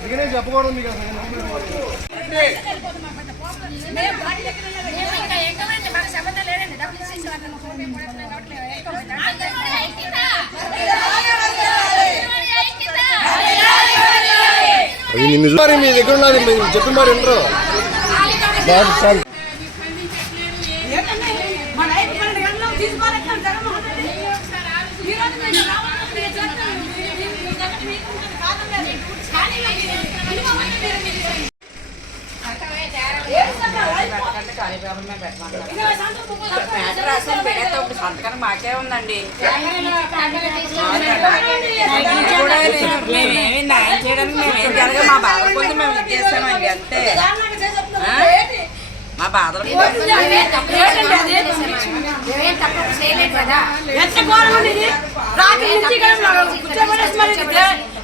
అందుకనే చెప్పకూడదు మీకు. అది నిన్ను మీ దగ్గర ఉన్నది మీరు చెప్పిన మాట వినరు సంతకం మాకే ఉందండి మేమేమి న్యాయం చేయడానికి మేమేం జరగదు మా బాధ కొంచెం మేము ఇది చేస్తామండి అంతే మా బాధలు ఎంత ఘోరం అండి రాత్రి నుంచి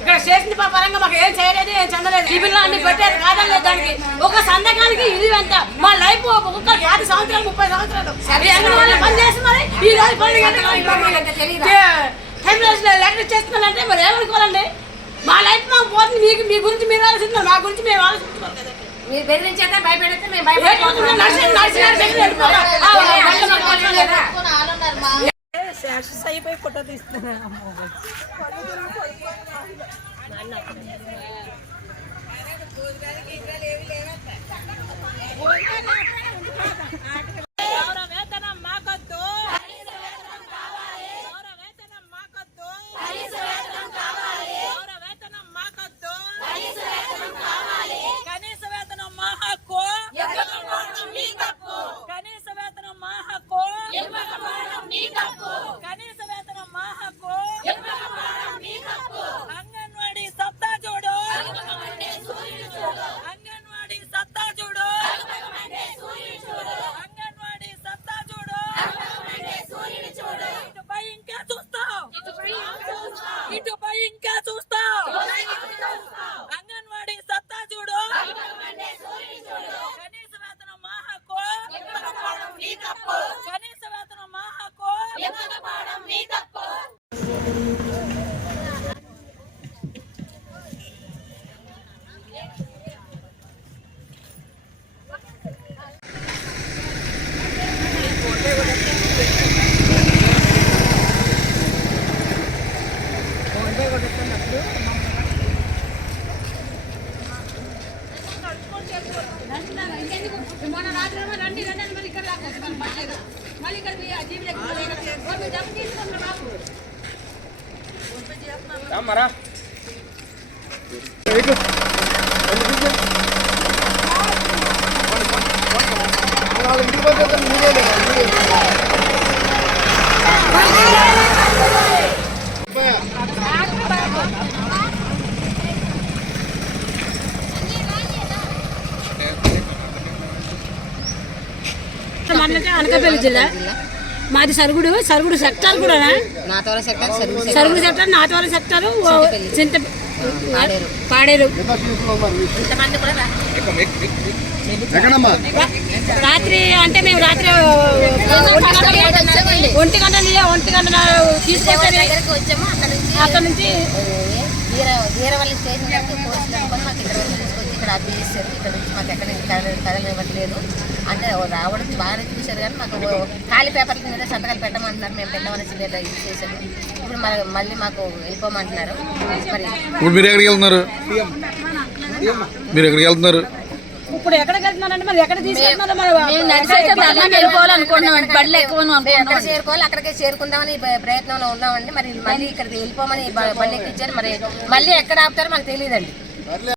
ఇక్కడ చేసిన పరంగా మాకు ఏం చేయలేదు ఏం చెందలేదు సిబిల్ అన్ని పెట్టారు కాదని దానికి ఒక సంతకానికి ఇది ఎంత మా లైఫ్ ఒక్కొక్క యాభై సంవత్సరాలు ముప్పై సంవత్సరాలు పని చేసి మరి ఈ రోజు పని లెటర్ చేస్తున్నానంటే మరి ఏమనుకోవాలండి మా లైఫ్ మాకు పోతుంది మీకు మీ గురించి మీరు ఆలోచిస్తున్నారు మా గురించి మేము ఆలోచిస్తున్నాం కదండి. మీరు బెదిరించేస్తే భయపెడితే మేము నడిచి- నడిచి నడిచి వెళ్ళి మొన్న రాత్రి ఏమో రండి రండి అని మళ్ళీ ఇక్కడ రాకొచ్చాం మళ్ళీ మళ్ళీ ఇక్కడ మీ జీవులకు మీరు డబ్బు తీసుకున్నారు నాకు ఎక్కు. వాళ్ళ ఇంటికి పోతే మీరే లేదా? మనకి అనకాపల్లి జిల్లా. మాది సరుగుడు సరుగుడు సెక్టార్ కూడా సరుగుడు సెక్టార్. నాటవాల సెక్టార్ చింత పాడేరు. రాత్రి అంటే మేము రాత్రి ఒంటి గంట ఒంటి గంట వచ్చాము అక్కడ నుంచి వీరవల్లి స్టేషన్ తీసుకొచ్చి ఇక్కడ నుంచి మాకు ఎక్కడ కదలనివ్వట్లేదు అంటే రావడం బాగానే చూశారు కానీ మాకు ఖాళీ పేపర్ల మీద సంతకాలు పెట్టమంటున్నారు మేము పెట్టమనేసి లేదా ఇది చేశాము ఇప్పుడు మళ్ళీ మళ్ళీ మాకు వెళ్ళిపోమంటున్నారు. మరి ఇప్పుడు మీరు ఎక్కడికి వెళ్తున్నారు? మీరు ఎక్కడికి వెళ్తున్నారు? ఇప్పుడు ఎక్కడికి వెళ్తున్నారంటే మరి ఎక్కడ తీసుకెళ్తున్నారో మరి? బడిలో ఎక్కువ ఎక్కడ చేరుకోవాలి? అక్కడికే చేరుకుందామని ప్ర- ప్రయత్నంలో ఉన్నామండి. మరి మళ్ళీ ఇక్కడికి వెళ్ళిపోమని బండి ఎక్కించారు. మరి మళ్ళీ ఎక్కడ ఆపుతారో మనకు తెలియదండి.